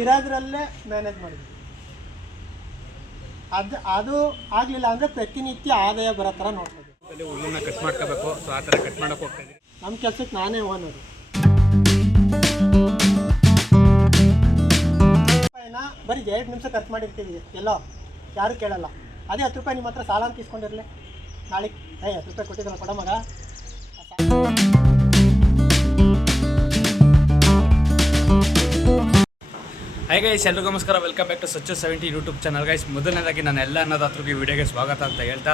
ಇರೋದ್ರಲ್ಲೇ manage ಮಾಡಿದ್ವಿ. ಅದು ಆಗಲಿಲ್ಲ ಅಂದರೆ ಪ್ರತಿನಿತ್ಯ ಆದಾಯ ಬರೋ ಥರ ನೋಡ್ಬೋದು. ಹುಲ್ಲನ್ನ ಕಟ್ ಮಾಡ್ಕೋಬೇಕು. ಸೊ ಆ ಥರ ಕಟ್ ಮಾಡೋಕೆ ಹೋಗ್ತಾ ಇದ್ದೀವಿ. ನಮ್ಮ ಕೆಲಸಕ್ಕೆ ನಾನೇ ಓನರು. ಬರೀ 2 ನಿಮಿಷ ಖರ್ಚು ಮಾಡಿರ್ತೀವಿ, ಎಲ್ಲೋ ಯಾರು ಕೇಳಲ್ಲ. ಅದೇ 10 ರೂಪಾಯಿ ನಿಮ್ಮ ಹತ್ರ ಸಾಲ ಅಂತ ಇಸ್ಕೊಂಡಿರಲಿ, ನಾಳೆ 10 ರೂಪಾಯಿ ಕೊಟ್ಟಿದ್ದಲ್ಲ ಕೊಡ ಮಗ. ಹಾಯ್ ಗೈಸ್, ಎಲ್ರಿಗೂ ನಮಸ್ಕಾರ. ವೆಲ್ಕಮ್ ಬ್ಯಾಕ್ ಟು ಸ್ವಚ್ಛ 70 ಯೂಟ್ಯೂಬ್ ಚಾನಲ್. ಗೈಸ್, ಮೊದಲನೇದಾಗಿ ನಾನು ಎಲ್ಲ ಅನ್ನೋದಾದ್ರೂ ಈ ವಿಡಿಯೋಗೆ ಸ್ವಾಗತ ಅಂತ ಹೇಳ್ತಾ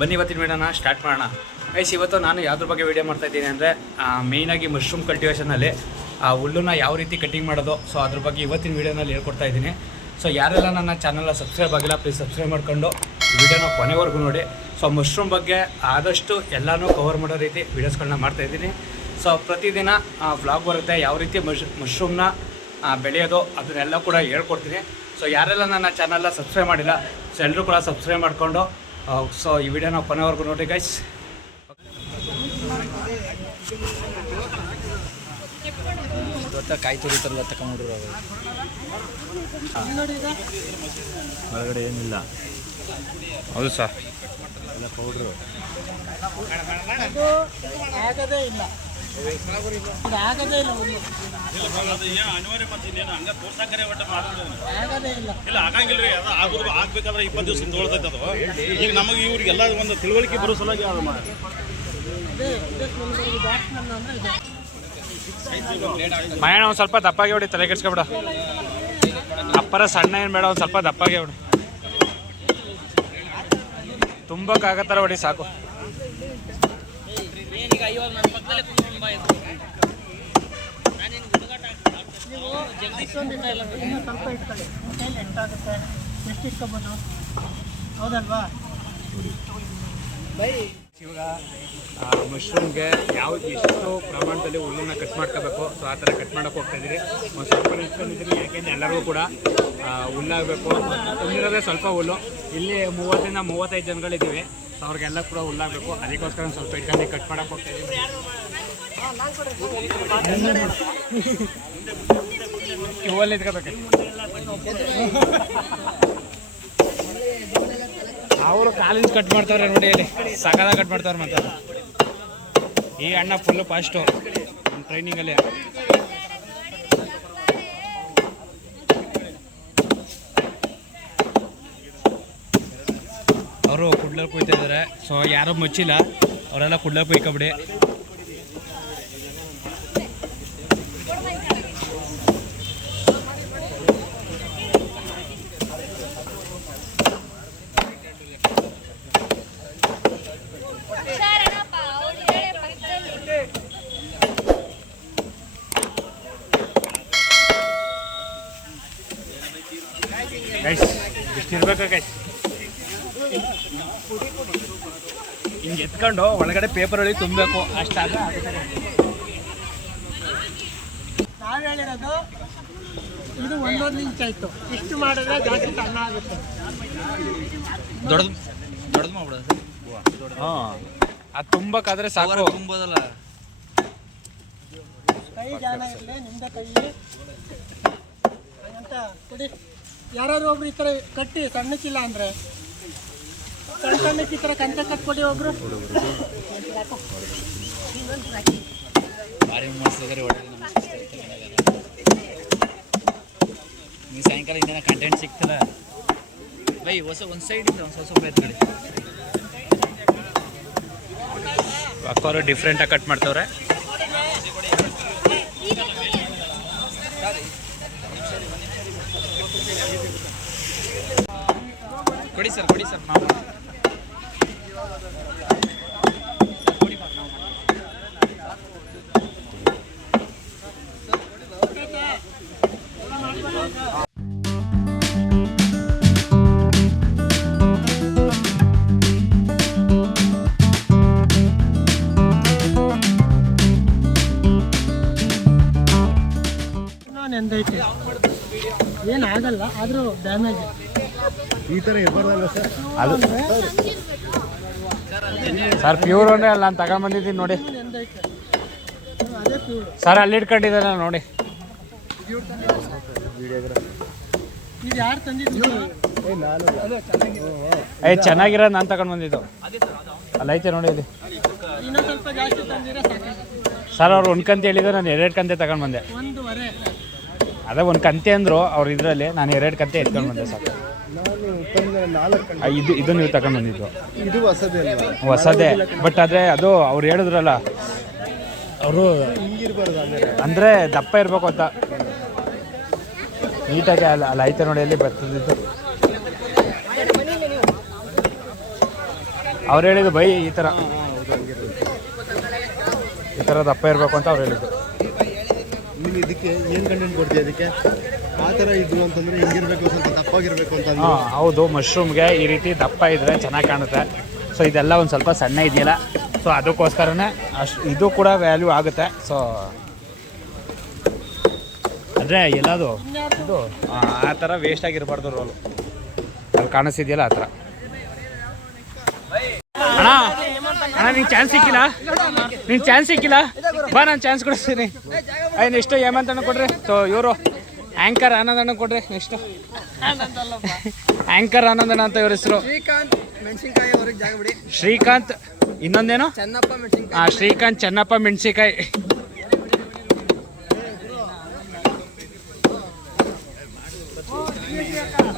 ಬನ್ನಿ ಇವತ್ತಿನ ವಿಡಿಯೋನ ಸ್ಟಾರ್ಟ್ ಮಾಡೋಣ. ಗೈಸ್, ಇವತ್ತು ನಾನು ಯಾವುದ್ರ ಬಗ್ಗೆ ವಿಡಿಯೋ ಮಾಡ್ತಾಯಿದ್ದೀನಿ ಅಂದರೆ ಮೇಯ್ನಾಗಿ ಮಶ್ರೂಮ್ ಕಲ್ಟಿವೇಷನಲ್ಲಿ ಹುಲ್ಲನ್ನ ಯಾವ ರೀತಿ ಕಟ್ಟಿಂಗ್ ಮಾಡೋದು, ಸೊ ಅದ್ರ ಬಗ್ಗೆ ಇವತ್ತಿನ ವೀಡಿಯೋನಲ್ಲಿ ಹೇಳ್ಕೊಡ್ತಾ ಇದ್ದೀನಿ. ಸೊ ಯಾರೆಲ್ಲ ನನ್ನ ಚಾನಲ್ನ ಸಬ್ಸ್ಕ್ರೈಬ್ ಆಗಿಲ್ಲ, ಪ್ಲೀಸ್ ಸಬ್ಸ್ಕ್ರೈಬ್ ಮಾಡಿಕೊಂಡು ವಿಡಿಯೋನ ಕೊನೆವರೆಗೂ ನೋಡಿ. ಸೊ ಮಶ್ರೂಮ್ ಬಗ್ಗೆ ಆದಷ್ಟು ಎಲ್ಲನೂ ಕವರ್ ಮಾಡೋ ರೀತಿ ವೀಡಿಯೋಸ್ಗಳನ್ನ ಮಾಡ್ತಾಯಿದ್ದೀನಿ. ಸೊ ಪ್ರತಿದಿನ ವ್ಲಾಗ್ ಬರುತ್ತೆ, ಯಾವ ರೀತಿ ಮಶ್ರೂಮ್ನ ಬೆಳೆಯೋದು ಅದನ್ನೆಲ್ಲ ಕೂಡ ಹೇಳ್ಕೊಡ್ತೀನಿ. ಸೊ ಯಾರೆಲ್ಲ ನನ್ನ ಚಾನಲ್ನ ಸಬ್ಸ್ಕ್ರೈಬ್ ಮಾಡಿಲ್ಲ, ಸೊ ಎಲ್ಲರೂ ಕೂಡ ಸಬ್ಸ್ಕ್ರೈಬ್ ಮಾಡಿಕೊಂಡು ಸೊ ಈ ವಿಡಿಯೋನ ಕೊನೆವರೆಗೂ ನೋಡಿ ಗೈಸ್. ಗೊತ್ತಾ ಕಾಯಿ ತುರಿತಾರಲ್ಲ ತಗೊಂಡ್ರು ಒಳಗಡೆ ಏನಿಲ್ಲ. ಹೌದು ಸರ್, ಎಲ್ಲ ಪೌಡ್ರು ಆಗೋದೇ ಇಲ್ಲ. ಆಗ್ಬೇಕಾದ್ರೆ 20 ದಿವಸ ತೊಗೊಳ್ತೈತೆ ಅದು. ಈಗ ನಮಗೆ ಇವ್ರಿಗೆಲ್ಲ ಒಂದು ತಿಳುವಳಿಕೆ ಬರೋ ಸಲುವಾಗಿ ಅದು ಮಾಡಿ. ಮಯಣ ಒಂದು ಸ್ವಲ್ಪ ದಪ್ಪಾಗಿ ಹೊಡಿ, ತಲೆ ಕೆಡ್ಸ್ಕೊಬಿಡ. ಅಪ್ಪರ ಸಣ್ಣ ಏನು ಬೇಡ, ಒಂದು ಸ್ವಲ್ಪ ದಪ್ಪಾಗಿ ಹೊಡಿ. ತುಂಬಕ್ಕಾಗತ್ತಾರ ಹೊಡಿ ಸಾಕು. ಎಷ್ಟು ಇಟ್ಕೊಬೋದು, ಹೌದಲ್ವಾ? ಇವಾಗ ಮಶ್ರೂಮ್ಗೆ ಎಷ್ಟು ಪ್ರಮಾಣದಲ್ಲಿ ಹುಲ್ಲನ್ನ ಕಟ್ ಮಾಡ್ಕೋಬೇಕು, ಸೊ ಆ ಥರ ಕಟ್ ಮಾಡೋಕೆ ಹೋಗ್ತಾಯಿದ್ದೀರಿ. ಒಂದು ಸ್ವಲ್ಪ ನಿಂತ್ಕೊಂಡಿದ್ದೀರಿ, ಯಾಕೆಂದರೆ ಎಲ್ಲರಿಗೂ ಕೂಡ ಹುಲ್ಲಾಗಬೇಕು. ತಂದಿರೋದೇ ಸ್ವಲ್ಪ ಹುಲ್ಲು. ಇಲ್ಲಿ 30 ರಿಂದ 35 ಜನಗಳಿದ್ದೀವಿ. ಸೊ ಅವ್ರಿಗೆಲ್ಲ ಕೂಡ ಹುಲ್ಲಾಗಬೇಕು. ಅದಕ್ಕೋಸ್ಕರ ಒಂದು ಸ್ವಲ್ಪ ಇಟ್ಕೊಂಡು ಕಟ್ ಮಾಡೋಕೆ ಹೋಗ್ತಾಯಿದ್ದೀವಿ. ಇವುಲ್ಲಿ ನಿಂತ್ಕೋಬೇಕು. ಅವರು ಕಾಲಿಂದ ಕಟ್ ಮಾಡ್ತಾವ್ರೆ ನೋಡಿ, ಅಲ್ಲಿ ಸಕಾಲ ಕಟ್ ಮಾಡ್ತಾವ್ರೆ. ಮತ್ತೆ ಈ ಅಣ್ಣ ಫುಲ್ಲು ಫಾಸ್ಟು ಟ್ರೈನಿಂಗಲ್ಲಿ. ಅವರು ಕುಡ್ಲಲ್ಲಿ ಕುಯ್ತಾ ಇದ್ದಾರೆ. ಸೊ ಯಾರೂ ಮುಚ್ಚಿಲ್ಲ, ಅವರೆಲ್ಲ ಕುಡ್ಲಲ್ಲಿ ಕುಯ್ಕೊಬಿಡಿ. Guys, ಇಷ್ಟಿರ್ಬೇಕು guys. ಹಿಂಗೆ ಎತ್ಕೊಂಡು ಒಳಗಡೆ ಪೇಪರ್ ಹೊಳಿ ತುಂಬಬೇಕು, ಅಷ್ಟಾಗ ನಾವು ಹೇಳಿರೋದು ಇದು 1 ಇಂಚ್ ಆಯಿತು. ಇಷ್ಟು ಮಾಡಿದ್ರೆ ಜಾಸ್ತಿ ಸಣ್ಣ ಆಗುತ್ತೆ. ದೊಡ್ಡದು ಮಾಡ್ಬಿಡೋದು. ಹಾಂ, ಅದು ತುಂಬಕ್ಕಾದ್ರೆ ಸಾಕು. ತುಂಬೋದಲ್ಲ, ಕೈ ಜಾನ ಇರಲಿ, ನಿಮ್ದೆ ಕೈ ಅಂತ ಕೊಡಿ. ಯಾರು ಒಬ್ರು ಈ ಥರ ಕಟ್ಟಿ ಸಣ್ಣಕ್ಕಿಲ್ಲ ಅಂದರೆ ಸಣ್ಣಕ್ಕೆ ಈ ಥರ ಕಂತೆ ಕಟ್ಕೊಡಿ ಒಬ್ರು. ಭಾರಿ ಮಾಡಿಸಿದ್ರೆ ಒಳ್ಳೆ ನೀವು ಸಾಯಂಕಾಲ ಇನ್ನೇನೋ ಕಂಟೆಂಟ್ ಸಿಗ್ತಲ್ಲ ಬೈ. ಒಂದು ಸೈಡಿಂದ ಒಂದು ಸ್ವಲ್ಪ ಎತ್ಕಡೆ ಅಕ್ಕವರು ಡಿಫ್ರೆಂಟಾಗಿ ಕಟ್ ಮಾಡ್ತವ್ರೆ. ಕೊಡಿ ಸರ್ ನಾವು ನೆಂದೈತೆ, ಏನಾಗಲ್ಲ, ಆದರೂ ಡ್ಯಾಮೇಜ್ ಈ ಥರ ಇರಬಾರ್ದಲ್ಲ ಸರ್. ಅದು ಸರ್ ಪ್ಯೂರ್ ಅಂದರೆ ಅಲ್ಲ, ನಾನು ತಗೊಂಬಂದಿದ್ದೀನಿ ನೋಡಿ ಅದೇ ಪ್ಯೂರ್ ಸರ್. ಅಲ್ಲಿ ಇಟ್ಕೊಂಡಿದ್ದಾನೆ ನೋಡಿ. ಇದು ಯಾರು ತಂದಿದ್ದು? ಚೆನ್ನಾಗಿರೋ ನಾನು ತಗೊಂಡು ಬಂದಿದ್ದು ಅಲ್ಲಿ ಐತೆ ನೋಡಿ ಇಲ್ಲಿ. ಇನ್ನೊಂದು ಸ್ವಲ್ಪ ಜಾಸ್ತಿ ತಂದಿರ ಸರ್ ಅವ್ರು ಒಂದು ಕಂತೆ ಹೇಳಿದ್ರು, ನಾನು 2 ಕಂತೆ ತಗೊಂಡು ಬಂದೆ. 1.5 ಅದೇ ಒಂದು ಕಂತೆ ಅಂದರು ಅವ್ರು ಇದರಲ್ಲಿ, ನಾನು 2 ಕಂತೆ ಎತ್ಕೊಂಡು ಬಂದೆ ಸಾಕು. ಇದು ನೀವು ತಗೊಂಡು ಬಂದಿದ್ದು? ಇದು ಹೊಸದೇ, ಬಟ್ ಆದರೆ ಅದು ಅವ್ರು ಹೇಳಿದ್ರಲ್ಲ, ಅವರು ಅಂದರೆ ದಪ್ಪ ಇರಬೇಕು ಅಂತ ನೀಟಾಗಿ ಅಲ್ಲಿ ಐತೆ ನೋಡಿ, ಅಲ್ಲಿ ಬರ್ತದಿದ್ದು. ಅವ್ರು ಹೇಳಿದ್ದು ಬೈ ಈ ಥರ ದಪ್ಪ ಇರಬೇಕು ಅಂತ ಅವ್ರು ಹೇಳಿದ್ದು. ನೀನು ಇದಕ್ಕೆ ಏನು ಕಂಟೆಂಟ್ ಕೊಡ್ತೀಯ? ಅದಕ್ಕೆ ಆ ಥರ ಇದ್ರು ಅಂತಂದರೆ ಹಿಂಗಿರ್ಬೇಕು, ಸ್ವಲ್ಪ ದಪ್ಪಾಗಿರ್ಬೇಕು ಅಂತ. ಹಾಂ ಹೌದು, ಮಶ್ರೂಮ್ಗೆ ಈ ರೀತಿ ದಪ್ಪ ಇದ್ದರೆ ಚೆನ್ನಾಗಿ ಕಾಣುತ್ತೆ. ಸೊ ಇದೆಲ್ಲ ಒಂದು ಸ್ವಲ್ಪ ಸಣ್ಣ ಇದೆಯಲ್ಲ, ಸೊ ಅದಕ್ಕೋಸ್ಕರನೇ ಇದು ಕೂಡ ವ್ಯಾಲ್ಯೂ ಆಗುತ್ತೆ. ಸೊ ಅಂದರೆ ಎಲ್ಲದು ಇದು ಆ ಥರ ವೇಸ್ಟ್ ಆಗಿರಬಾರ್ದು ರೋಲು. ಅಲ್ಲಿ ಕಾಣಿಸ್ತಿದೆಯಲ್ಲ ಆ ಥರ. ಅಣ್ಣ ನಿಂಗೆ ಚಾನ್ಸ್ ಸಿಕ್ಕಿಲ್ಲ, ಬಾ ನಾನು ಚಾನ್ಸ್ ಕೊಡಿಸ್ತೀನಿ. ನೆಕ್ಸ್ಟು ಹೇಮಂತ್ ಅಣ್ಣ ಕೊಡ್ರಿ, ಸೊ ಇವರು ಆ್ಯಂಕರ್ ಆನಂದ್ ಅಣ್ಣ ಕೊಡ್ರಿ. ನೆಕ್ಸ್ಟು ಆ್ಯಂಕರ್ ಆನಂದ್ ಅಣ್ಣ ಅಂತ ಇವ್ರ ಹೆಸರು. ಶ್ರೀಕಾಂತ್ ಇನ್ನೊಂದೇನು? ಶ್ರೀಕಾಂತ್ ಚೆನ್ನಪ್ಪ ಮೆಣಸಿನ್ಕಾಯಿ.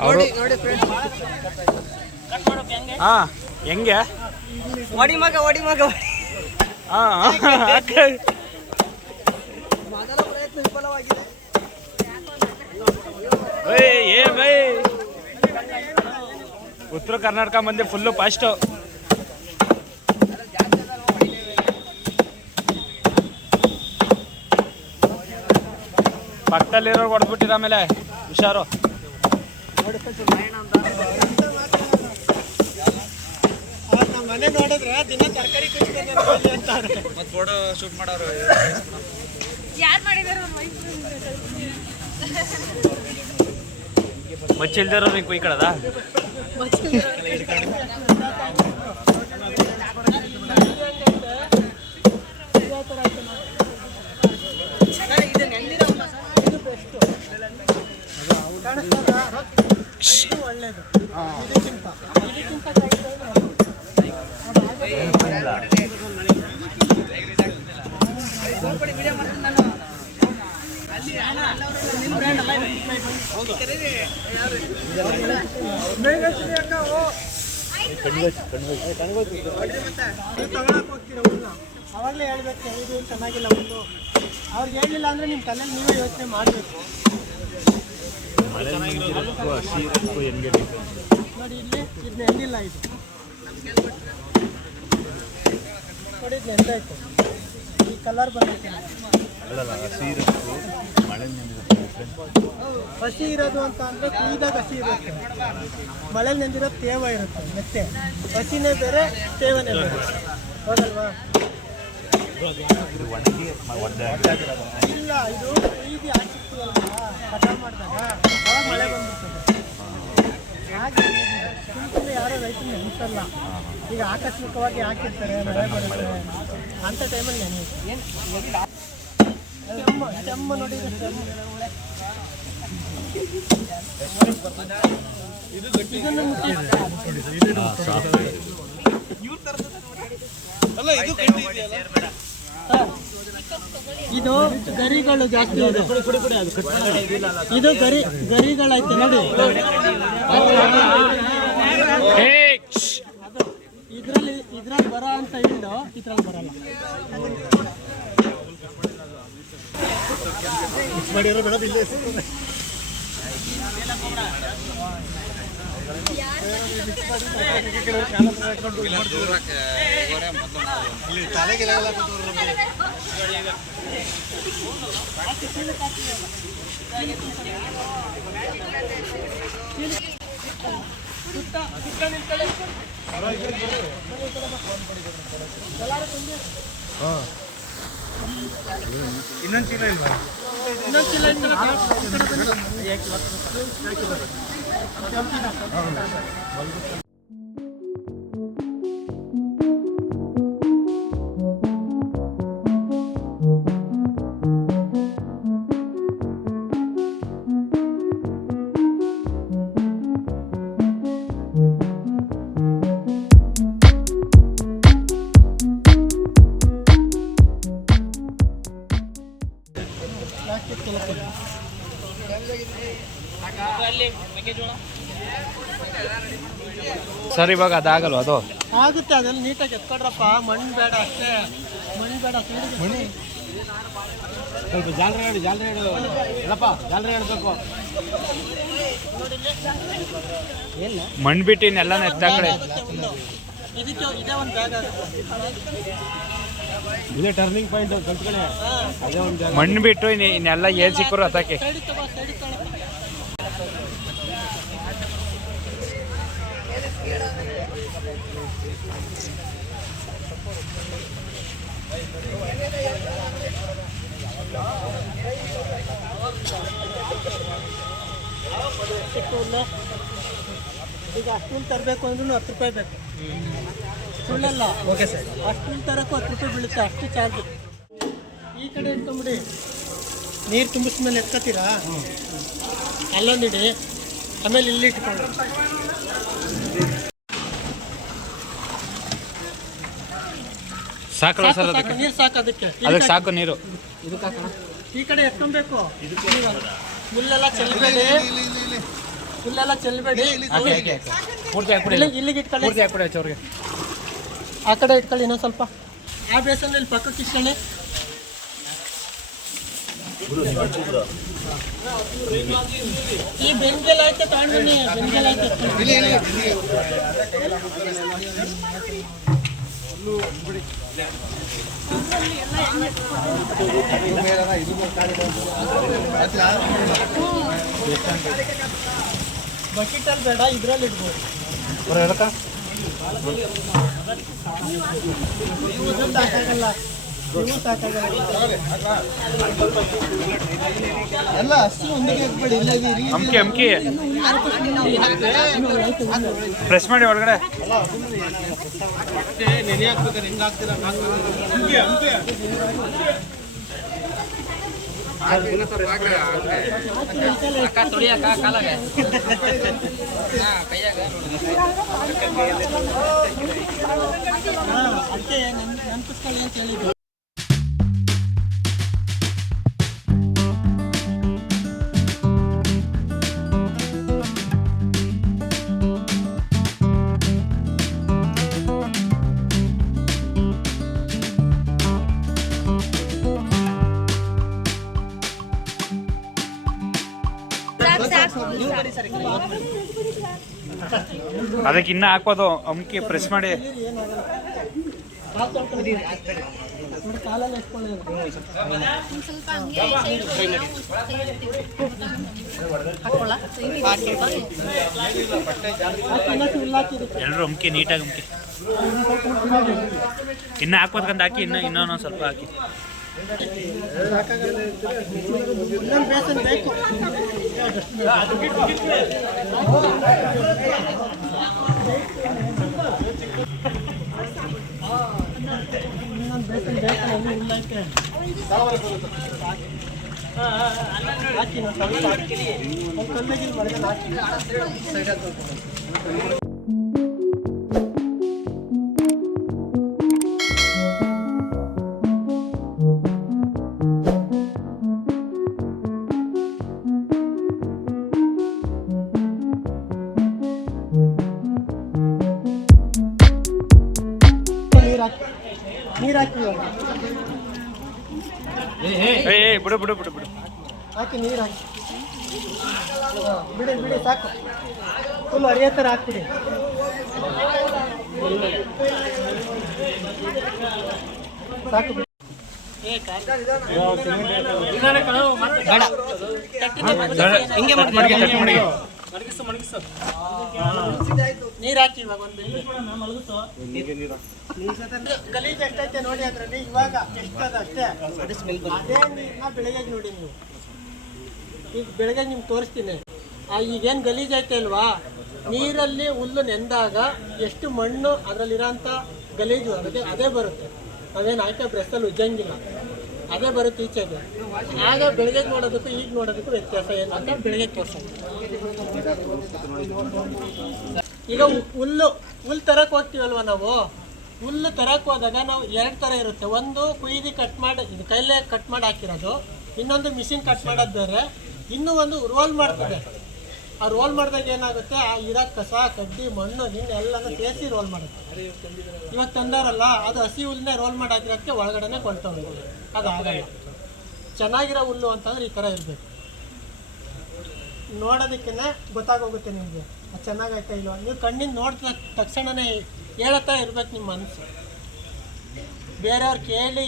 ಅವರು ಹಾಂ ಹೆಂಗೆ ಒಡಿ ಮಗ ಹಾಂ ಏನ್ ಬೈ ಉತ್ತರ ಕರ್ನಾಟಕ ಮಂದಿ ಫುಲ್ಲು ಫಾಸ್ಟು. ಪಕ್ಕದಲ್ಲಿರೋರು ಹೊಡೆದ್ಬಿಟ್ಟಿರ ಆಮೇಲೆ ಹುಷಾರು. ನಮ್ಮ ಮನೆ ನೋಡಿದ್ರೆ ದಿನ ತರಕಾರಿ ಅಂತಾರೆ. ಮತ್ತೆ ಫೋಟೋ ಶೂಟ್ ಮಾಡೋರು ಯಾರು ಮಾಡಿದಾರೆ? ಮಚ್ಚಿಲ್ದಿರೋ ನೀವು ಕುಯ್ಕೊಳ್ಳೋದ? ಒಳ್ಳೇದು. ಅವಾಗಲೇ ಹೇಳ್ಬೇಕು, ಇದು ಚೆನ್ನಾಗಿಲ್ಲ ಒಂದು. ಅವ್ರಿಗೆ ಹೇಳಿಲ್ಲ ಅಂದರೆ ನಿಮ್ಮ ತಲೆಯಲ್ಲಿ ನೀವೇ ಯೋಚನೆ ಮಾಡಬೇಕು. ನೋಡಿ ಇಲ್ಲಿ ಇದನ್ನ ಎಂದಿಲ್ಲ, ಇದು ನೋಡಿ ಇದನ್ನ ಎಂದಾಯ್ತು, ಈ ಕಲರ್ ಬಂದೈತೆ. ಹಸಿ ಇರೋದು ಅಂತ ಅಂದರೆ ಕುಯ್ದಾಗ ಹಸಿ ಇರುತ್ತೆ, ಮಳೆಲಿ ನೆಂದಿರೋದು ತೇವ ಇರುತ್ತೆ. ಮತ್ತೆ ಹಸಿನೇ ಬೇರೆ, ತೇವನೇ ಬೇರೆ, ಹೌದಲ್ವಾ? ಇಲ್ಲ, ಇದು ಕುಯ್ದು ಹಾಕಿರ್ತೀವಲ್ವಾ ಕಟ ಮಾಡಿದಾಗ ಅವಾಗ ಮಳೆ ಬಂದ್ಬಿಡ್ತದೆ. ಹಾಗೆ ಸುಮ್ಮನೆ ಯಾರೋ ರೈತರು ನೆನೆಸಲ್ಲ. ಈಗ ಆಕಸ್ಮಿಕವಾಗಿ ಹಾಕಿರ್ತಾರೆ, ಮಳೆ ಬರುತ್ತೆ ಅಂಥ ಟೈಮಲ್ಲಿ ನೆನೆಯುತ್ತೆ. ಚೆಮ್ಮ ನೋಡಿದ್ರೆ ಇದು ಗರಿಗಳು ಜಾಸ್ತಿ ಇದೆ. ಇದು ಗರಿಗಳೈತೆ ನೋಡಿ. ಇದ್ರಲ್ಲಿ ಬರೋ ಅಂತ ಹಿಂಡು ಇದ್ರಲ್ಲಿ ಬರಲ್ಲ. ಇನ್ನೊಂದು ಚೀಲ ಇಲ್ವಾ? ಸರ್ ಇವಾಗ ಅದಾಗಲ್ವ ಅದು ಆಗುತ್ತೆ, ಅದೆಲ್ಲ ನೀಟಾಗಿ ಎತ್ಕೊಡ್ರಪ್ಪ. ಮಣ್ಣು ಬೇಡ ಅಷ್ಟೇ, ಮಣ್ಣು ಬೇಡ. ಮಣ್ಣು ಸ್ವಲ್ಪ ಜಾಲರಿ ಹೇಳಪ್ಪ, ಜಾಲರಿ ಹೇಳ್ಬೇಕು. ಮಣ್ಣು ಬಿಟ್ಟು ಇನ್ನೆಲ್ಲನ ಎತ್ತಾಕಡೆ. ಇದಕ್ಕೆ ಇದೇ ಒಂದು ಜಾಗ ಇದೇ ಟರ್ನಿಂಗ್ ಪಾಯಿಂಟ್ ಕಲ್ತ್ಕೊಳ್ಳಿ. ಅದೇ ಒಂದು ಮಣ್ಣು ಬಿಟ್ಟು ಇನ್ನೆಲ್ಲ ಏನ್ ಸಿಕ್ಕರು ಅದಕ್ಕೆ. ಸೈಡಿಗೆ ತಗೋ, ಸೈಡಿಗೆ ತಗೋ. ಈಗ ಅಷ್ಟು ತರಬೇಕು ಅಂದ್ರೂ 10 ರೂಪಾಯಿ ಬೇಕು. ಸುಳ್ಳಲ್ಲ. Okay sir. ಅಷ್ಟು ತರಕ್ಕೂ 10 ರೂಪಾಯಿ ಬೀಳುತ್ತೆ, ಅಷ್ಟು ಚಾರ್ಜ್. ಈ ಕಡೆ ಇಟ್ಕೊಂಬಿಡಿ. ನೀರು ತುಂಬಿಸ್ಮೇಲೆ ಎತ್ಕೋತೀರಾ, ಅಲ್ಲೊಂದಿಡಿ, ಆಮೇಲೆ ಇಲ್ಲಿ ಇಟ್ಕೊಂಡು. ಸಾಕಲ್ಲ ಸರ್ ಅದಕ್ಕೆ? ನೀರು ಸಾಕು ಅದಕ್ಕೆ. ಅದಕ್ಕೆ ಸಾಕು ನೀರು. ಈ ಕಡೆ ಎತ್ಕೊಬೇಕು. ಹುಲ್ಲೆಲ್ಲ ಚೆಲ್ಲಬೇಡಿ, ಹುಲ್ಲೆಲ್ಲ ಚೆಲ್ಲಬೇಡಿ. ಇಲ್ಲಿಗೆ ಇಟ್ಕೊಳ್ಳಿ, ಆ ಕಡೆ ಇಟ್ಕೊಳ್ಳಿ. ಇನ್ನೊಂದು ಸ್ವಲ್ಪ ಆ ಬೇಸನಲ್ಲಿ ಪಕ್ಕಕ್ಕೆ ಇಟ್ಕೊಳ್ಳಿ. ಈ ಬೆಂಗೆಲ್ಲ ಐತೆ ತಗೊಂಡ್ಬನ್ನಿ, ಬೆಂಗೆಲ್ಲ ಐತೆ. ಬಕೆಟಲ್ಲಿ ಬೇಡ, ಇದ್ರಲ್ಲಿ ಇಡ್ಬೋದು. ಸಾಕಾಗಲ್ಲ, ನೀವು ಸಾಕಾಗಲ್ಲ. ಎಲ್ಲ ಅಷ್ಟು ಒಂದಿಗೆ ಹಾಕ್ಬೇಡಿ. ಅಮ್ಕಿ ಪ್ರೆಸ್ ಮಾಡಿ ಒಳಗಡೆ. ನೆನೆ ಹಾಕ್ಬೇಕಾರೆ ಹೆಂಗೆ ಹಾಕ್ತೀರಾ? ತೊಳಿಯಕ್ಕ ಕಾಲಾಗ ಕೈಯಾಗ ಅದಕ್ಕೆ ನೆನಪಿಸ್ಕೊಳ್ಳಿ ಅಂತ ಹೇಳಿದ್ರು. ಅದಕ್ಕೆ ಇನ್ನ ಹಾಕೋದು. ಅಮ್ಕಿ ಪ್ರೆಸ್ ಮಾಡಿ. ಕಾಲಲ್ಲಿ ಎತ್ಕೊಳ್ಳಿ. ಎಲ್ಲರೂ ಅಮ್ಕಿ ನೀಟಾಗಿ ಅಮ್ಕಿ. ಇನ್ನ ಹಾಕೋದ್ಕಂತ ಹಾಕಿ, ಇನ್ನೊಂದು ಸ್ವಲ್ಪ ಹಾಕಿ. ಇನ್ನೊಂದು ಬೇಸನ್ ಬೇಕು. ಇನ್ನೊಂದು ಬೇಸನ್ ಬೇಕು. ಉಳ್ಳಕ್ಕೆ ಹಾಕಿ, ಕಲ್ಲಿಗಿಲ್ ಮರಗಲ್ಲಿ ಹಾಕಿ. ನೀರು ಹಾಕಿ ಇವಾಗ. ಬಿಡು ಹಾಕಿ, ನೀರು ಹಾಕಿ. ಬಿಡಿ ಸಾಕು. ಫುಲ್ ಅರಿಯೋ ಥರ ಹಾಕ್ಬಿಡಿ. ಸಾಕು ಬಿಡಿ. ನೀರು ಹಾಕಿ ಇವಾಗ. ಒಂದು ಗಲೀಜ್ ಎಷ್ಟೈತೆ ನೋಡಿ ಅದರಲ್ಲಿ. ಇವಾಗ ಎಷ್ಟದ ಅಷ್ಟೇ. ಅದೇ ನೀರನ್ನ ಬೆಳಗ್ಗೆ ನೋಡಿ ನೀವು. ಈಗ ಬೆಳಗ್ಗೆ ನಿಮ್ಗೆ ತೋರಿಸ್ತೀನಿ. ಈಗೇನು ಗಲೀಜ್ ಐತೆ ಅಲ್ವಾ, ನೀರಲ್ಲಿ ಹುಲ್ಲು ನೆಂದಾಗ ಎಷ್ಟು ಮಣ್ಣು ಅದರಲ್ಲಿರೋಂಥ ಗಲೀಜು ಅದೇ ಬರುತ್ತೆ. ನಾವೇನು ಆಯ್ಕೆ ಬ್ರೆಸ್ಸಲ್ಲಿ ಉಜ್ಜಂಗಿಲ್ಲ, ಅದೇ ಬರುತ್ತೆ ಈಚೆಗೆ. ಆಗ ಬೆಳಗ್ಗೆ ನೋಡೋದಕ್ಕೂ ಈಗ ನೋಡೋದಕ್ಕೂ ವ್ಯತ್ಯಾಸ ಏನು ಅಂತ ಬೆಳಗ್ಗೆ ತೋರಿಸೋದು. ಈಗ ಹುಲ್ಲು ತರಕ್ಕೆ ಹೋಗ್ತೀವಲ್ವ ನಾವು, ಹುಲ್ಲು ತರಕ್ಕೆ ಹೋದಾಗ ನಾವು 2 ಥರ ಇರುತ್ತೆ. ಒಂದು ಕುಯ್ದು ಕಟ್ ಮಾಡಿ, ಇದು ಕೈಲೇ ಕಟ್ ಮಾಡಿ ಹಾಕಿರೋದು. ಇನ್ನೊಂದು ಮಿಷಿನ್ ಕಟ್ ಮಾಡೋದು ಬೇರೆ, ಇನ್ನೂ ಒಂದು ರೋಲ್ ಮಾಡ್ತದೆ. ಆ ರೋಲ್ ಮಾಡಿದಾಗ ಏನಾಗುತ್ತೆ, ಆ ಇರೋ ಕಸ ಕಡ್ಡಿ ಮಣ್ಣು ನಿನ್ನೆ ಎಲ್ಲನೂ ಸೇರಿಸಿ ರೋಲ್ ಮಾಡುತ್ತೆ. ಇವಾಗ ತಂದಾರಲ್ಲ, ಅದು ಹಸಿ ಹುಲ್ಲನ್ನೇ ರೋಲ್ ಮಾಡಿ ಹಾಕಿರೋಕ್ಕೆ ಒಳಗಡೆನೆ ಕೊಳ್ತವೆ. ಅದು ಆಗಲ್ಲ. ಚೆನ್ನಾಗಿರೋ ಹುಲ್ಲು ಅಂತಂದ್ರೆ ಈ ಥರ ಇರಬೇಕು. ನೋಡೋದಕ್ಕೇ ಗೊತ್ತಾಗೋಗುತ್ತೆ ನಿಮಗೆ ಅದು ಚೆನ್ನಾಗೈತಾ ಇಲ್ವ. ನೀವು ಕಣ್ಣಿಂದ ನೋಡಿದ ತಕ್ಷಣವೇ ಹೇಳತ್ತಾ ಇರ್ಬೇಕು ನಿಮ್ಮ ಮನಸ್ಸು. ಬೇರೆಯವ್ರು ಕೇಳಿ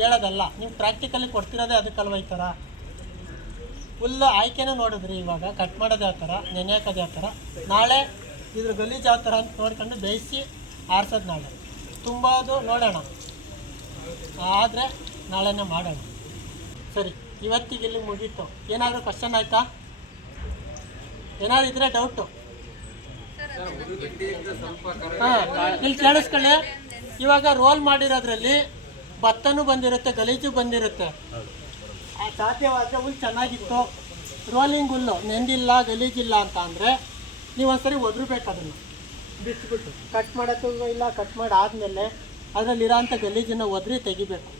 ಹೇಳೋದಲ್ಲ, ನೀವು ಪ್ರಾಕ್ಟಿಕಲಿ ಕೊಡ್ತಿರೋದೇ ಅದಕ್ಕಲ್ವ ಈ ಥರ. ಫುಲ್ಲು ಆಯ್ಕೆನೂ ನೋಡಿದ್ರಿ. ಇವಾಗ ಕಟ್ ಮಾಡೋದು ಯಾವ ಥರ, ನೆನೆ ಹಾಕೋದು ಯಾವ ಥರ, ನಾಳೆ ಇದ್ರ ಗಲೀಜು ಯಾವ ಥರ ಅಂತ ನೋಡ್ಕೊಂಡು ಬೇಯಿಸಿ ಆರಿಸೋದು ನಾಳೆ ತುಂಬೋದು ನೋಡೋಣ. ಆದರೆ ನಾಳೆನೇ ಮಾಡೋಣ. ಸರಿ, ಇವತ್ತಿಗೆ ಇಲ್ಲಿ ಮುಗೀತು. ಏನಾದರೂ ಕ್ವಶನ್ ಆಯಿತಾ? ಏನಾದ್ರು ಇದ್ರೆ ಡೌಟು? ಹಾಂ, ಇಲ್ಲಿ ಕೇಳಿಸ್ಕೊಳ್ಳಿ. ಇವಾಗ ರೋಲ್ ಮಾಡಿರೋದ್ರಲ್ಲಿ ಭತ್ತನೂ ಬಂದಿರುತ್ತೆ, ಗಲೀಜು ಬಂದಿರುತ್ತೆ. ಸಾಧ್ಯವಾದರೆ ಹುಲ್ಲು ಚೆನ್ನಾಗಿತ್ತು, ರೋಲಿಂಗ್ ಹುಲ್ಲು ನೆಂದಿಲ್ಲ ಗಲೀಜಿಲ್ಲ ಅಂತ ಅಂದರೆ ನೀವು ಒಂದ್ಸರಿ ಒದರಬೇಕು. ಅದನ್ನು ಬಿಚ್ಚಿಬಿಟ್ಟು ಕಟ್ ಮಾಡೋಕ್ಕೂ ಇಲ್ಲ, ಕಟ್ ಮಾಡಿ ಆದಮೇಲೆ ಅದರಲ್ಲಿರೋಂಥ ಗಲೀಜನ್ನು ಒದರಿ ತೆಗಿಬೇಕು.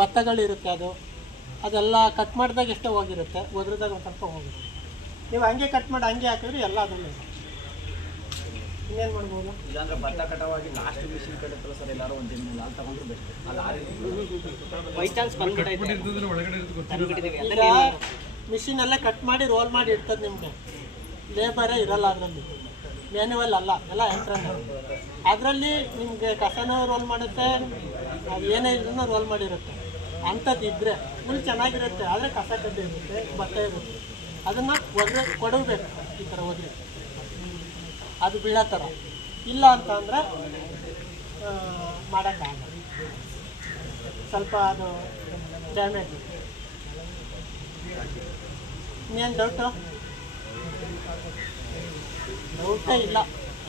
ಭತ್ತಗಳಿರುತ್ತೆ ಅದೆಲ್ಲ ಕಟ್ ಮಾಡಿದಾಗ ಎಷ್ಟೋ ಹೋಗಿರುತ್ತೆ, ಒದ್ರದಾಗ ಒಂದು ಸ್ವಲ್ಪ ಹೋಗುತ್ತೆ. ನೀವು ಹಂಗೆ ಕಟ್ ಮಾಡಿ ಹಂಗೆ ಹಾಕಿದ್ರೆ ಎಲ್ಲ ಅದರಲ್ಲೇ ಇನ್ನೇನು ಮಾಡ್ಬೋದು. ಇಲ್ಲಾಂದ್ರೆ ಭತ್ತ ಕಟಾವಾಗಿ ಲಾಸ್ಟ್ ಮಿಷಿನ್ ಕಟ್ಟುತ್ತಲ್ಲ ಸರ್, ಎಲ್ಲರೂ ಒಂದು ದಿನ ಲಾಲ್ ತಗೊಂಡ್ರು ಬೆಸ್ಟ್. ಬೈ ಚಾನ್ಸ್ ಈಗ ಮಿಷಿನಲ್ಲೇ ಕಟ್ ಮಾಡಿ ರೋಲ್ ಮಾಡಿ ಇರ್ತದೆ. ನಿಮಗೆ ಲೇಬರೇ ಇರಲ್ಲ ಅದರಲ್ಲಿ, ಮ್ಯಾನ್ಯುವಲ್ ಅಲ್ಲ, ಎಲ್ಲ ಯಂತ್ರನೇ. ಅದರಲ್ಲಿ ನಿಮಗೆ ಕಸನೂ ರೋಲ್ ಮಾಡುತ್ತೆ, ಅದು ಏನೇ ಇದನ್ನು ರೋಲ್ ಮಾಡಿರುತ್ತೆ. ಅಂಥದ್ದು ಇದ್ದರೆ ಹುಲ್ಲು ಚೆನ್ನಾಗಿರುತ್ತೆ, ಆದರೆ ಕಸ ಕಡ್ಡಿ ಇರುತ್ತೆ, ಭತ್ತ ಇರುತ್ತೆ. ಅದನ್ನು ಕೊಡಬೇಕು, ಈ ಥರ ಒದ್ರಿ ಅದು ಬೀಳೋ ಥರ. ಇಲ್ಲ ಅಂತ ಅಂದರೆ ಮಾಡೋಕ್ಕಾಗಲ್ಲ, ಸ್ವಲ್ಪ ಅದು ಡ್ಯಾಮೇಜ್. ಇನ್ನೇನು ಡೌಟೇ ಇಲ್ಲ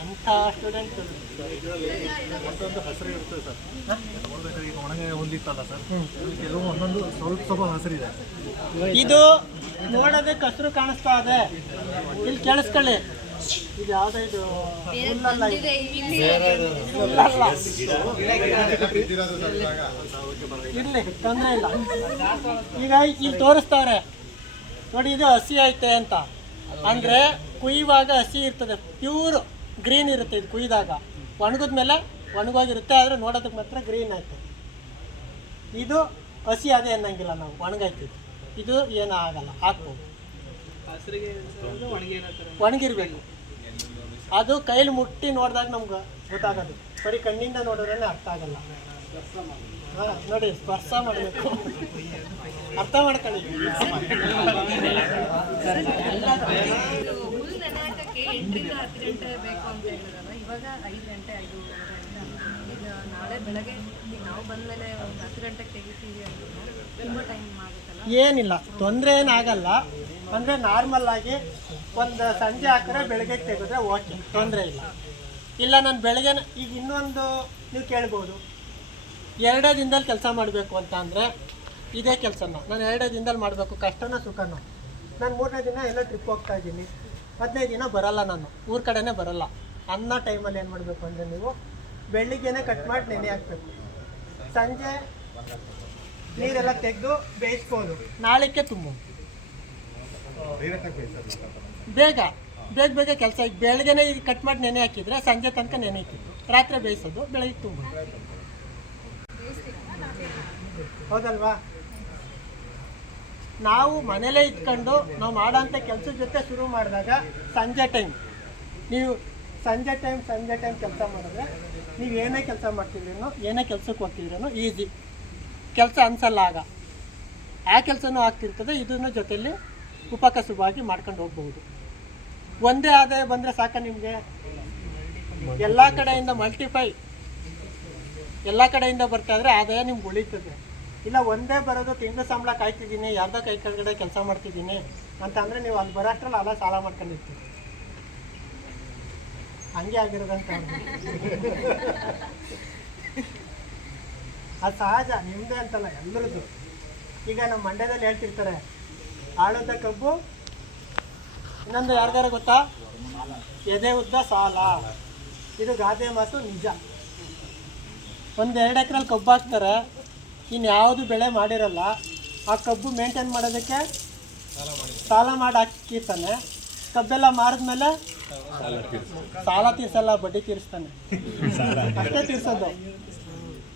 ಅಂಥ ಸ್ಟೂಡೆಂಟ್. ಮತ್ತೊಂದು ಹಸಿರು ಇರ್ತದೆ ಸರ್, ನೋಡ್ಬೇಕಾದ್ರೆ ಈಗ ಒಣಗ ಹೊಂದಿತ್ತಲ್ಲ ಸರ್, ಕೆಲವು ಒಂದೊಂದು ಸ್ವಲ್ಪ ಹಸಿರಿದೆ. ಇದು ನೋಡೋದಕ್ಕೆ ಹಸಿರು ಕಾಣಿಸ್ತಾ ಇದೆ. ಇಲ್ಲಿ ಕೇಳಿಸ್ಕೊಳ್ಳಿ, ಇದು ಯಾವುದೋ ಇದು ಹುಲ್ಲಲ್ಲ, ಇರಲಿ ತೊಂದರೆ ಇಲ್ಲ. ಈಗ ಇಲ್ಲಿ ತೋರಿಸ್ತಾರೆ ನೋಡಿ, ಇದು ಹಸಿ ಐತೆ ಅಂತ ಅಂದರೆ ಕುಯ್ಯುವಾಗ ಹಸಿ ಇರ್ತದೆ, ಪ್ಯೂರ್ ಗ್ರೀನ್ ಇರುತ್ತೆ. ಇದು ಕುಯ್ದಾಗ ಒಣಗಿದ್ಮೇಲೆ ಒಣಗೋಗಿರುತ್ತೆ, ಆದರೆ ನೋಡೋದಕ್ಕೆ ಮಾತ್ರ ಗ್ರೀನ್ ಆಯ್ತು. ಇದು ಹಸಿ ಅದೇ ಅನ್ನಂಗಿಲ್ಲ, ನಾವು ಒಣಗೈತಿದ್ದು. ಇದು ಏನೂ ಆಗಲ್ಲ, ಹಾಕ್ಬೋದು. ಒಣಗಿರ್ಬೇಕು. ಅದು ಕೈಲಿ ಮುಟ್ಟಿ ನೋಡಿದಾಗ ನಮ್ಗೆ ಗೊತ್ತಾಗೋದು, ಬರೀ ಕಣ್ಣಿಂದ ನೋಡಿದ್ರೆ ಅರ್ಥ ಆಗಲ್ಲ. ಹಾಂ ನೋಡಿ, ಸ್ಪರ್ಶ ಮಾಡಬೇಕು, ಅರ್ಥ ಮಾಡ್ಕೊಳ್ಳಿ. ಹುಲ್ಲು ನೆನೆ ಹಾಕಕ್ಕೆ 8ರಿಂದ 10 ಗಂಟೆ ಬೇಕು ಅಂತ ಹೇಳಿದ್ರಲ್ಲ, ಇವಾಗ 5 ಗಂಟೆ 5:30 ಈಗ ನಾಳೆ ಬೆಳಗ್ಗೆ ಈಗ ನಾವು ಬಂದಮೇಲೆ ಒಂದು 10 ಗಂಟೆಗೆ ತೆಗಿತೀವಿ ಅಂದ್ರೆ ತುಂಬ ಟೈಮ್ ಆಗುತ್ತಲ್ಲ. ಏನಿಲ್ಲ, ತೊಂದರೆ ಏನಾಗಲ್ಲ. ಅಂದರೆ ನಾರ್ಮಲ್ ಆಗಿ ಒಂದು ಸಂಜೆ ಹಾಕಿದ್ರೆ ಬೆಳಗ್ಗೆ ತೆಗೆದ್ರೆ ಓಕೆ, ತೊಂದರೆ ಇಲ್ಲ. ಇಲ್ಲ ನಾನು ಬೆಳಗ್ಗೆ ಈಗ ಇನ್ನೊಂದು ನೀವು ಕೇಳ್ಬೋದು, 2 ದಿನದಲ್ಲಿ ಕೆಲಸ ಮಾಡಬೇಕು ಅಂತ ಅಂದರೆ ಇದೇ ಕೆಲಸನ ನಾನು 2 ದಿನದಲ್ಲಿ ಮಾಡಬೇಕು, ಕಷ್ಟನ ಸುಖನೋ. ನಾನು 3ನೇ ದಿನ ಎಲ್ಲ ಟ್ರಿಪ್ ಹೋಗ್ತಾ ಇದ್ದೀನಿ, 15 ದಿನ ಬರಲ್ಲ, ನಾನು ಊರ ಕಡೆನೇ ಬರಲ್ಲ ಅನ್ನೋ ಟೈಮಲ್ಲಿ ಏನು ಮಾಡಬೇಕು ಅಂದರೆ ನೀವು ಬೆಳಿಗ್ಗೆನೇ ಕಟ್ ಮಾಡಿ ನೆನೆ ಹಾಕಬೇಕು. ಸಂಜೆ ನೀರೆಲ್ಲ ತೆಗೆದು ಬೇಯಿಸ್ಬೋದು, ನಾಳೆಗೆ ತುಂಬ ಬೇಗ ಕೆಲಸ. ಈಗ ಬೆಳಗ್ಗೆನೇ ಈಗ ಕಟ್ ಮಾಡಿ ನೆನೆ ಹಾಕಿದರೆ ಸಂಜೆ ತನಕ ನೆನೆಯಿತ್ತು, ರಾತ್ರಿ ಬೇಯಿಸೋದು, ಬೆಳಗ್ಗೆ ತುಂಬ. ಹೌದಲ್ವಾ? ನಾವು ಮನೇಲೇ ಇದ್ಕೊಂಡು ನಾವು ಮಾಡೋಂಥ ಕೆಲಸದ ಜೊತೆ ಶುರು ಮಾಡಿದಾಗ ಸಂಜೆ ಟೈಮ್ ಕೆಲಸ ಮಾಡಿದ್ರೆ ನೀವು ಏನೇ ಕೆಲಸ ಮಾಡ್ತಿದ್ರೂ, ಏನೇ ಕೆಲಸಕ್ಕೆ ಹೋಗ್ತಿದ್ರೂ ಈಸಿ ಕೆಲಸ ಅನಿಸಲ್ಲ. ಆಗ ಆ ಕೆಲಸನೂ ಆಗ್ತಿರ್ತದೆ, ಇದನ್ನು ಜೊತೆಯಲ್ಲಿ ಉಪಕಸುಬಾಗಿ ಮಾಡ್ಕೊಂಡು ಹೋಗ್ಬೋದು. ಒಂದೇ ಆದಾಯ ಬಂದರೆ ಸಾಕ ನಿಮಗೆ, ಎಲ್ಲ ಕಡೆಯಿಂದ ಮಲ್ಟಿಫೈ, ಎಲ್ಲ ಕಡೆಯಿಂದ ಬರ್ತಾ ಇದ್ರೆ ಆದಾಯ ನಿಮ್ಗೆ ಉಳಿತದೆ. ಇಲ್ಲ ಒಂದೇ ಬರೋದು, ತಿಂಗಳು ಸಂಬಳ ಕಾಯ್ತಿದ್ದೀನಿ, ಯಾರ್ದೋ ಕೈ ಕೆಳಗಡೆ ಕೆಲಸ ಮಾಡ್ತಿದ್ದೀನಿ ಅಂತ ಅಂದರೆ ನೀವು ಅಲ್ಲಿ ಬರೋಷ್ಟ್ರಲ್ಲಿ ಅಲ್ಲ ಸಾಲ ಮಾಡ್ಕೊಂಡಿರ್ತೀವಿ. ಹಂಗೆ ಆಗಿರೋದಂತ ಅದು ಸಹಜ, ನಿಮ್ಮದೇ ಅಂತಲ್ಲ ಎಲ್ಲರದ್ದು. ಈಗ ನಮ್ಮ ಮಂಡ್ಯದಲ್ಲಿ ಹೇಳ್ತಿರ್ತಾರೆ, ಆಳದ ಕಬ್ಬು, ಇನ್ನೊಂದು ಯಾರಿಗಾರ ಗೊತ್ತಾ, ಎದೆ ಉದ್ದ ಸಾಲ. ಇದು ಗಾದೆ ಮಾತು, ನಿಜ. 1-2 ಎಕರೆಲ್ಲಿ ಕಬ್ಬು ಹಾಕ್ತಾರೆ, ಇನ್ಯಾವುದು ಬೆಳೆ ಮಾಡಿರಲ್ಲ. ಆ ಕಬ್ಬು ಮೇಂಟೈನ್ ಮಾಡೋದಕ್ಕೆ ಸಾಲ ಮಾಡಿ ಹಾಕಿರ್ತಾನೆ, ಕಬ್ಬೆಲ್ಲ ಮಾರಿದ್ಮೇಲೆ ಸಾಲ ತೀರ್ಸಲ್ಲ, ಬಡ್ಡಿ ತೀರಿಸ್ತಾನೆ. ಅಷ್ಟೇ ತೀರ್ಸೋದು.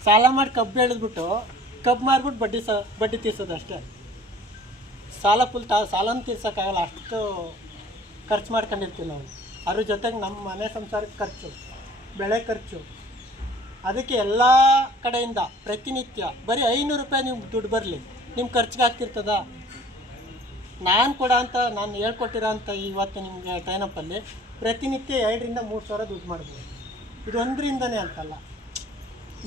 ಸಾಲ ಮಾಡಿ ಕಬ್ಬು ಬೆಳೆದ್ಬಿಟ್ಟು ಕಬ್ಬು ಮಾರ್ಬಿಟ್ಟು ಬಡ್ಡಿ ತೀರ್ಸೋದು ಅಷ್ಟೇ. ಸಾಲ ಸಾಲನ ತೀರ್ಸೋಕ್ಕಾಗಲ್ಲ, ಅಷ್ಟು ಖರ್ಚು ಮಾಡ್ಕೊಂಡಿರ್ತೀವಿ ನಾವು. ಅದ್ರ ಜೊತೆಗೆ ನಮ್ಮ ಮನೆ ಸಂಸಾರಕ್ಕೆ ಖರ್ಚು, ಬೆಳೆ ಖರ್ಚು, ಅದಕ್ಕೆ ಎಲ್ಲ ಕಡೆಯಿಂದ ಪ್ರತಿನಿತ್ಯ ಬರೀ 500 ರೂಪಾಯಿ ನಿಮ್ಗೆ ದುಡ್ಡು ಬರಲಿ, ನಿಮ್ಮ ಖರ್ಚಿಗೆ ಆಗ್ತಿರ್ತದ? ನಾನು ಹೇಳ್ಕೊಟ್ಟಿರೋ ಅಂಥ ಇವತ್ತು ನಿಮಗೆ ಟ್ರೈನಪ್ಪಲ್ಲಿ ಪ್ರತಿನಿತ್ಯ 2 ರಿಂದ 3 ಸಾವಿರ ದುಡ್ಡು ಮಾಡ್ಬೋದು. ಇದು 1ರಿಂದನೇ ಅಂತಲ್ಲ,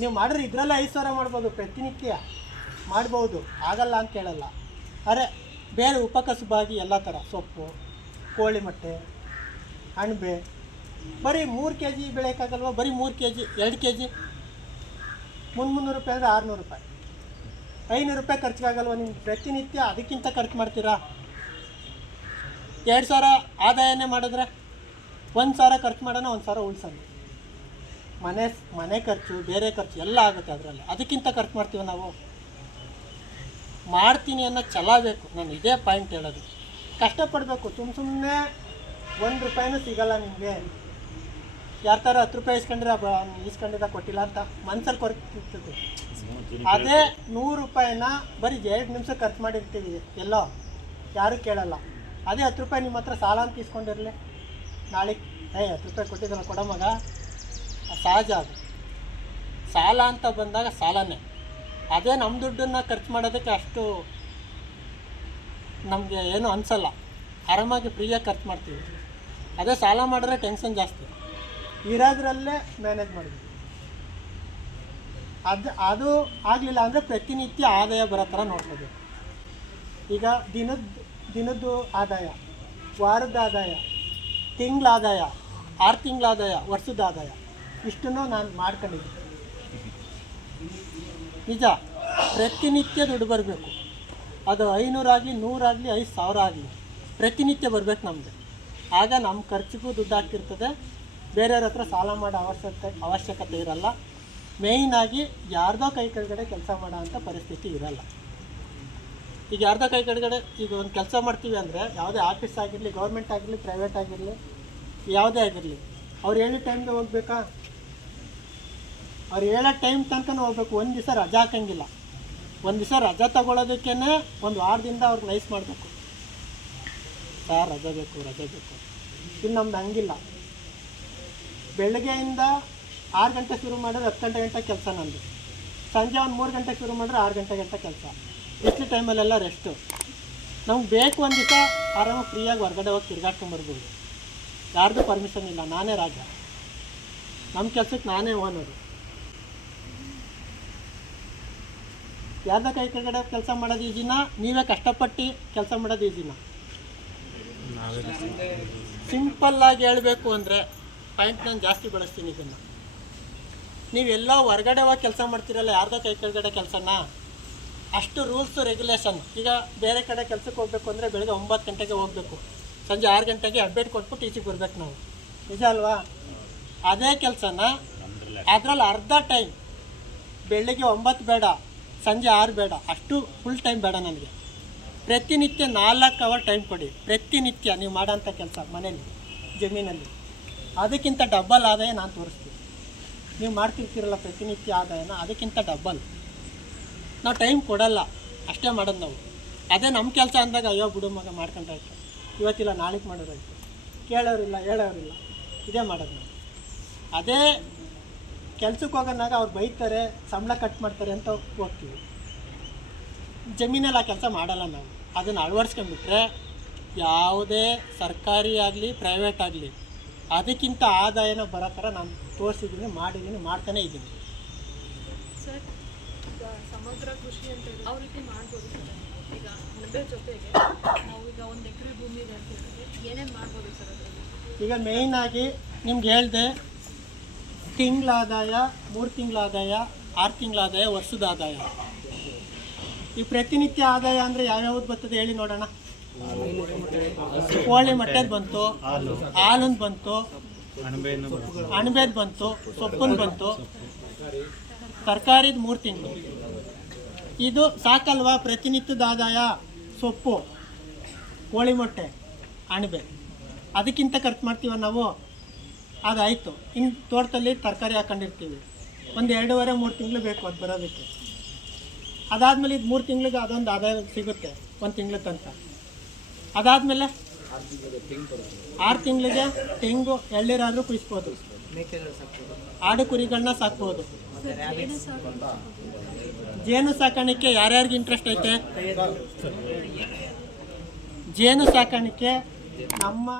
ನೀವು ಮಾಡಿದ್ರೆ ಇದರಲ್ಲೇ 5 ಸಾವಿರ ಮಾಡ್ಬೋದು, ಪ್ರತಿನಿತ್ಯ ಮಾಡ್ಬೋದು, ಆಗಲ್ಲ ಅಂತ ಹೇಳಲ್ಲ. ಅರೆ ಬೇರೆ ಉಪಕಸುಬಾಗಿ ಎಲ್ಲ ಥರ ಸೊಪ್ಪು, ಕೋಳಿ ಮೊಟ್ಟೆ, ಅಣಬೆ, ಬರೀ 3 kg ಬೆಳೆಯೋಕ್ಕಾಗಲ್ವ? ಬರೀ 3 kg 2 kg 300 ರೂಪಾಯಿ ಅಂದರೆ 600 ರೂಪಾಯಿ, 500 ರೂಪಾಯಿ ಖರ್ಚಿಗಾಗಲ್ವ ನಿಮ್ಗೆ? ಪ್ರತಿನಿತ್ಯ ಅದಕ್ಕಿಂತ ಖರ್ಚು ಮಾಡ್ತೀರಾ? 2000 ಆದಾಯನೇ ಮಾಡಿದ್ರೆ 1000 ಖರ್ಚು ಮಾಡೋಣ, 1000 ಉಳಿಸೋಣ. ಮನೆ ಖರ್ಚು, ಬೇರೆ ಖರ್ಚು ಎಲ್ಲ ಆಗುತ್ತೆ ಅದರಲ್ಲಿ. ಅದಕ್ಕಿಂತ ಖರ್ಚು ಮಾಡ್ತೀವಿ ನಾವು? ಮಾಡ್ತೀನಿ ಅನ್ನೋ ಛಲ ಬೇಕು. ನಾನು ಇದೇ ಪಾಯಿಂಟ್ ಹೇಳೋದು. ಕಷ್ಟಪಡಬೇಕು. ಸುಮ್ಮನೆ 1 ರೂಪಾಯಿನೂ ಸಿಗಲ್ಲ ನಿಮಗೆ. ಯಾರ ಥರ 10 ರೂಪಾಯಿ ಇಸ್ಕೊಂಡಿದ್ದ ಕೊಟ್ಟಿಲ್ಲ ಅಂತ ಮನ್ಸಲ್ಲಿ ಕೊರಗ್ತಿರ್ತದೆ. ಅದೇ 100 ರೂಪಾಯಿನ ಬರೀ 2 ನಿಮಿಷ ಖರ್ಚು ಮಾಡಿರ್ತೀವಿ, ಎಲ್ಲೋ ಯಾರೂ ಕೇಳಲ್ಲ. ಅದೇ 10 ರೂಪಾಯಿ ನಿಮ್ಮ ಹತ್ರ ಸಾಲ ಅಂತ ಇಸ್ಕೊಂಡಿರಲಿ, ನಾಳೆ 10 ರೂಪಾಯಿ ಕೊಟ್ಟಿದ್ದಲ್ಲ ಕೊಡ ಮಗ, ಸಹಜ. ಅದು ಸಾಲ ಅಂತ ಬಂದಾಗ ಸಾಲನೇ. ಅದೇ ನಮ್ಮ ದುಡ್ಡನ್ನು ಖರ್ಚು ಮಾಡೋದಕ್ಕೆ ಅಷ್ಟು ನಮಗೆ ಏನೂ ಅನಿಸಲ್ಲ, ಆರಾಮಾಗಿ ಫ್ರೀಯಾಗಿ ಖರ್ಚು ಮಾಡ್ತೀವಿ. ಅದೇ ಸಾಲ ಮಾಡಿದ್ರೆ ಟೆನ್ಷನ್ ಜಾಸ್ತಿ, ಇರೋದ್ರಲ್ಲೇ ಮ್ಯಾನೇಜ್ ಮಾಡಿದ್ವಿ. ಅದು ಆಗಲಿಲ್ಲ ಅಂದರೆ ಪ್ರತಿನಿತ್ಯ ಆದಾಯ ಬರೋ ಥರ ನೋಡ್ಕೋಬೇಕು. ಈಗ ದಿನದ್ದು ಆದಾಯ, ವಾರದ ಆದಾಯ, ತಿಂಗಳ ಆದಾಯ, 6 ತಿಂಗಳ ಆದಾಯ, ವರ್ಷದ ಆದಾಯ, ಇಷ್ಟನ್ನು ನಾನು ಮಾಡ್ಕೊಂಡಿದ್ದೀನಿ. ನಿಜ, ಪ್ರತಿನಿತ್ಯ ದುಡ್ಡು ಬರಬೇಕು. ಅದು 500 ಆಗಲಿ, 100 ಆಗಲಿ, 5000 ಆಗಲಿ, ಪ್ರತಿನಿತ್ಯ ಬರಬೇಕು ನಮಗೆ. ಆಗ ನಮ್ಮ ಖರ್ಚಿಗೂ ದುಡ್ಡು ಆಗ್ತಿರ್ತದೆ, ಬೇರೆಯವ್ರ ಹತ್ರ ಸಾಲ ಮಾಡೋ ಅವಶ್ಯಕತೆ ಇರಲ್ಲ. ಮೇಯ್ನಾಗಿ ಯಾರ್ದೋ ಕೈ ಕೆಳಗಡೆ ಕೆಲಸ ಮಾಡೋ ಅಂಥ ಪರಿಸ್ಥಿತಿ ಇರಲ್ಲ. ಈಗ ಯಾರ್ದೋ ಕೈ ಕೆಳಗಡೆ ಈಗ ಒಂದು ಕೆಲಸ ಮಾಡ್ತೀವಿ ಅಂದರೆ, ಯಾವುದೇ ಆಫೀಸ್ ಆಗಿರಲಿ, ಗೌರ್ಮೆಂಟ್ ಆಗಿರಲಿ, ಪ್ರೈವೇಟ್ ಆಗಿರಲಿ, ಯಾವುದೇ ಆಗಿರಲಿ, ಅವ್ರು ಹೇಳೋ ಟೈಮ್ಗೆ ಹೋಗ್ಬೇಕಾ? ಅವ್ರು ಹೇಳೋ ಟೈಮ್ ತನಕ ಹೋಗ್ಬೇಕು. ಒಂದು ದಿವಸ ರಜಾ ಹಾಕಂಗಿಲ್ಲ. ಒಂದು ದಿವಸ ರಜಾ ತಗೊಳ್ಳೋದಕ್ಕೇ ಒಂದು ವಾರದಿಂದ ಅವ್ರಿಗೆ ನೈಸ್ ಮಾಡಬೇಕು. ಸರ್ ರಜೆ ಬೇಕು. ಇನ್ನು ನಮ್ದು ಹಂಗಿಲ್ಲ. ಬೆಳಗ್ಗೆಯಿಂದ 6 ಗಂಟೆ ಶುರು ಮಾಡಿದ್ರೆ 10 ಗಂಟೆ ಕೆಲಸ ನಂದು. ಸಂಜೆ ಒಂದು 3 ಗಂಟೆ ಶುರು ಮಾಡಿದ್ರೆ 6 ಗಂಟೆ ಕೆಲಸ. ಇಷ್ಟು ಟೈಮಲ್ಲೆಲ್ಲ ರೆಸ್ಟು. ನಮ್ಗೆ ಬೇಕು ಒಂದು ದಿವಸ ಆರಾಮಾಗಿ ಫ್ರೀಯಾಗಿ ಹೊರಗಡೆ ಹೋಗಿ ತಿರ್ಗಾಡ್ಕೊಂಬರ್ಬೋದು. ಯಾರ್ದು ಪರ್ಮಿಷನ್ ಇಲ್ಲ, ನಾನೇ ರಾಜ. ನಮ್ಮ ಕೆಲಸಕ್ಕೆ ನಾನೇ ಓನರು. ಯಾರ್ದ ಕೈ ಕೆಳಗಡೆ ಕೆಲಸ ಮಾಡೋದು ಈಜಿನ, ನೀವೇ ಕಷ್ಟಪಟ್ಟು ಕೆಲಸ ಮಾಡೋದು ಈಜಿನ? ಸಿಂಪಲ್ಲಾಗಿ ಹೇಳಬೇಕು ಅಂದರೆ ಪಾಯಿಂಟ್ ನಾನು ಜಾಸ್ತಿ ಬಳಸ್ತೀನಿ ಇದನ್ನು. ನೀವೆಲ್ಲ ಹೊರಗಡೆ ಹೋಗಿ ಕೆಲಸ ಮಾಡ್ತೀರಲ್ಲ, ಯಾರ್ದೋ ಕೈ ಕೆಳಗಡೆ ಕೆಲಸನ, ಅಷ್ಟು ರೂಲ್ಸು ರೆಗ್ಯುಲೇಷನ್. ಈಗ ಬೇರೆ ಕಡೆ ಕೆಲಸಕ್ಕೆ ಹೋಗಬೇಕು ಅಂದರೆ ಬೆಳಗ್ಗೆ 9 ಗಂಟೆಗೆ ಹೋಗಬೇಕು, ಸಂಜೆ 6 ಗಂಟೆಗೆ ಅಪ್ಡೇಟ್ ಕೊಟ್ಬಿಟ್ಟು ಈಚೆಗೆ ಬರ್ಬೇಕು ನಾವು. ನಿಜ ಅಲ್ವಾ? ಅದೇ ಕೆಲಸನ ಅದರಲ್ಲಿ ಅರ್ಧ ಟೈಮ್, ಬೆಳಗ್ಗೆ 9 ಬೇಡ, ಸಂಜೆ 6 ಬೇಡ, ಅಷ್ಟು ಫುಲ್ ಟೈಮ್ ಬೇಡ ನನಗೆ. ಪ್ರತಿನಿತ್ಯ 4 ಅವರ್ ಟೈಮ್ ಕೊಡಿ. ಪ್ರತಿನಿತ್ಯ ನೀವು ಮಾಡೋಂಥ ಕೆಲಸ ಮನೇಲಿ, ಜಮೀನಲ್ಲಿ, ಅದಕ್ಕಿಂತ ಡಬ್ಬಲ್ ಆದಾಯ ನಾನು ತೋರಿಸ್ತೀನಿ. ನೀವು ಮಾಡ್ತಿರ್ತೀರಲ್ಲ ಪ್ರತಿನಿತ್ಯ ಆದಾಯನ, ಅದಕ್ಕಿಂತ ಡಬ್ಬಲ್. ನಾವು ಟೈಮ್ ಕೊಡಲ್ಲ, ಅಷ್ಟೇ ಮಾಡೋದು ನಾವು. ಅದೇ ನಮ್ಮ ಕೆಲಸ ಅಂದಾಗ ಅಯ್ಯೋ ಬಿಡು ಮಗ ಮಾಡ್ಕೊಂಡ್ರಾಯ್ತು, ಇವತ್ತಿಲ್ಲ ನಾಳೆಗೆ ಮಾಡೋರಾಯ್ತು, ಕೇಳೋರಿಲ್ಲ ಹೇಳೋರಿಲ್ಲ, ಇದೇ ಮಾಡೋದು ನಾವು. ಅದೇ ಕೆಲ್ಸಕ್ಕೆ ಹೋಗೋನಾಗ ಅವ್ರು ಬೈತಾರೆ, ಸಂಬಳ ಕಟ್ ಮಾಡ್ತಾರೆ ಅಂತ ಹೋಗ್ತೀವಿ. ಜಮೀನಲ್ಲಿ ಆ ಕೆಲಸ ಮಾಡಲ್ಲ ನಾವು. ಅದನ್ನು ಅಳವಡಿಸ್ಕೊಂಡ್ಬಿಟ್ರೆ ಯಾವುದೇ ಸರ್ಕಾರಿ ಆಗಲಿ ಪ್ರೈವೇಟ್ ಆಗಲಿ ಅದಕ್ಕಿಂತ ಆದಾಯನ ಬರೋ ಥರ ನಾನು ತೋರಿಸಿದ್ದೀನಿ, ಮಾಡಿದ್ದೀನಿ, ಮಾಡ್ತಾನೇ ಇದ್ದೀನಿ. ಸರ್, ಸಮಗ್ರ ಕೃಷಿ ಅಂತ ಯಾವ ರೀತಿ ಮಾಡ್ಬೋದು ಸರ್? ಈಗ ಅಣಬೆ ಜೊತೆಗೆ ನಾವು ಈಗ 1 ಎಕರೆ ಭೂಮಿ ಇದೆ ಅಂತ ಹೇಳಿದ್ರೆ ಏನೇನು ಮಾಡ್ಬೋದು ಸರ್ ಅದರಲ್ಲಿ? ಈಗ ಮೇಯ್ನಾಗಿ ನಿಮ್ಗೆ ಹೇಳಿದೆ, ತಿಂಗಳ ಆದಾಯ, 3 ತಿಂಗಳ ಆದಾಯ, 6 ತಿಂಗಳ ಆದಾಯ, ವರ್ಷದ ಆದಾಯ. ಈ ಪ್ರತಿನಿತ್ಯ ಆದಾಯ ಅಂದರೆ ಯಾವ್ಯಾವ್ದು ಬರ್ತದೆ ಹೇಳಿ ನೋಡೋಣ. ಕೋಳಿ ಮೊಟ್ಟೆದು ಬಂತು, ಹಾಲನ್ನು ಬಂತು, ಅಣಬೆದು ಬಂತು, ಸೊಪ್ಪನ್ನು ಬಂತು, ತರಕಾರಿದು 3 ತಿಂಗಳು. ಇದು ಸಾಕಲ್ವಾ ಪ್ರತಿನಿತ್ಯದ ಆದಾಯ? ಸೊಪ್ಪು ಕೋಳಿ ಮೊಟ್ಟೆ ಅಣಬೆ ಅದಕ್ಕಿಂತ ಖರ್ಚು ಮಾಡ್ತೀವ ನಾವು. ಅದಾಯಿತು. ಇನ್ನು ತೋಟದಲ್ಲಿ ತರಕಾರಿ ಹಾಕೊಂಡಿರ್ತೀವಿ, ಒಂದು 2.5-3 ತಿಂಗಳು ಬೇಕು ಅದು ಬರೋದಕ್ಕೆ. ಅದಾದಮೇಲೆ ಇದು 3 ತಿಂಗಳಿಗೆ ಅದೊಂದು ಆದಾಯ ಸಿಗುತ್ತೆ, 1 ತಿಂಗಳ ತನಕ. ಅದಾದಮೇಲೆ 6 ತಿಂಗಳಿಗೆ ತೆಂಗು ಎಳ್ನೀರಾದರೂ ಕುಯಿಸ್ಬೋದು, ಆಡು ಕುರಿಗಳನ್ನ ಸಾಕ್ಬೋದು. ಜೇನು ಸಾಕಾಣಿಕೆ ಯಾರ್ಯಾರಿಗೆ ಇಂಟ್ರೆಸ್ಟ್ ಐತೆ? ಜೇನು ಸಾಕಾಣಿಕೆ ನಮ್ಮ